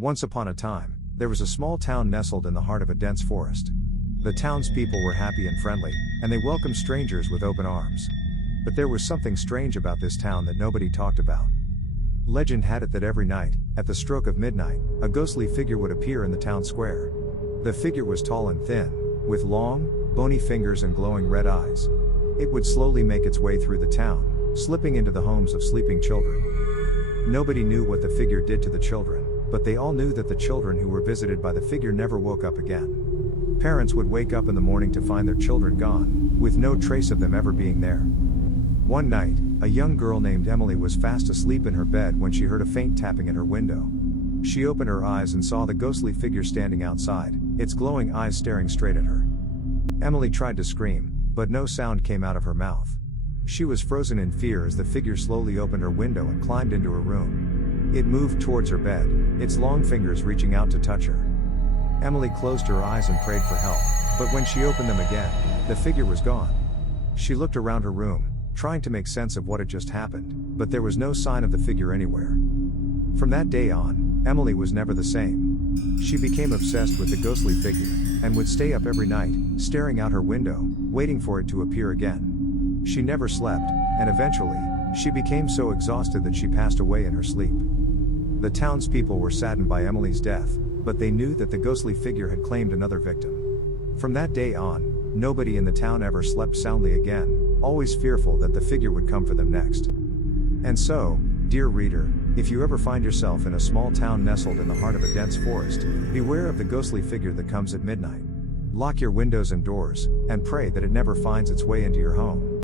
Once upon a time, there was a small town nestled in the heart of a dense forest. The townspeople were happy and friendly, and they welcomed strangers with open arms. But there was something strange about this town that nobody talked about. Legend had it that every night, at the stroke of midnight, a ghostly figure would appear in the town square. The figure was tall and thin, with long, bony fingers and glowing red eyes. It would slowly make its way through the town, slipping into the homes of sleeping children. Nobody knew what the figure did to the children, but they all knew that the children who were visited by the figure never woke up again. Parents would wake up in the morning to find their children gone, with no trace of them ever being there. One night, a young girl named Emily was fast asleep in her bed when she heard a faint tapping at her window. She opened her eyes and saw the ghostly figure standing outside, its glowing eyes staring straight at her. Emily tried to scream, but no sound came out of her mouth. She was frozen in fear as the figure slowly opened her window and climbed into her room. It moved towards her bed, its long fingers reaching out to touch her. Emily closed her eyes and prayed for help, but when she opened them again, the figure was gone. She looked around her room, trying to make sense of what had just happened, but there was no sign of the figure anywhere. From that day on, Emily was never the same. She became obsessed with the ghostly figure, and would stay up every night, staring out her window, waiting for it to appear again. She never slept, and eventually, she became so exhausted that she passed away in her sleep. The townspeople were saddened by Emily's death, but they knew that the ghostly figure had claimed another victim. From that day on, nobody in the town ever slept soundly again, always fearful that the figure would come for them next. And so, dear reader, if you ever find yourself in a small town nestled in the heart of a dense forest, beware of the ghostly figure that comes at midnight. Lock your windows and doors, and pray that it never finds its way into your home.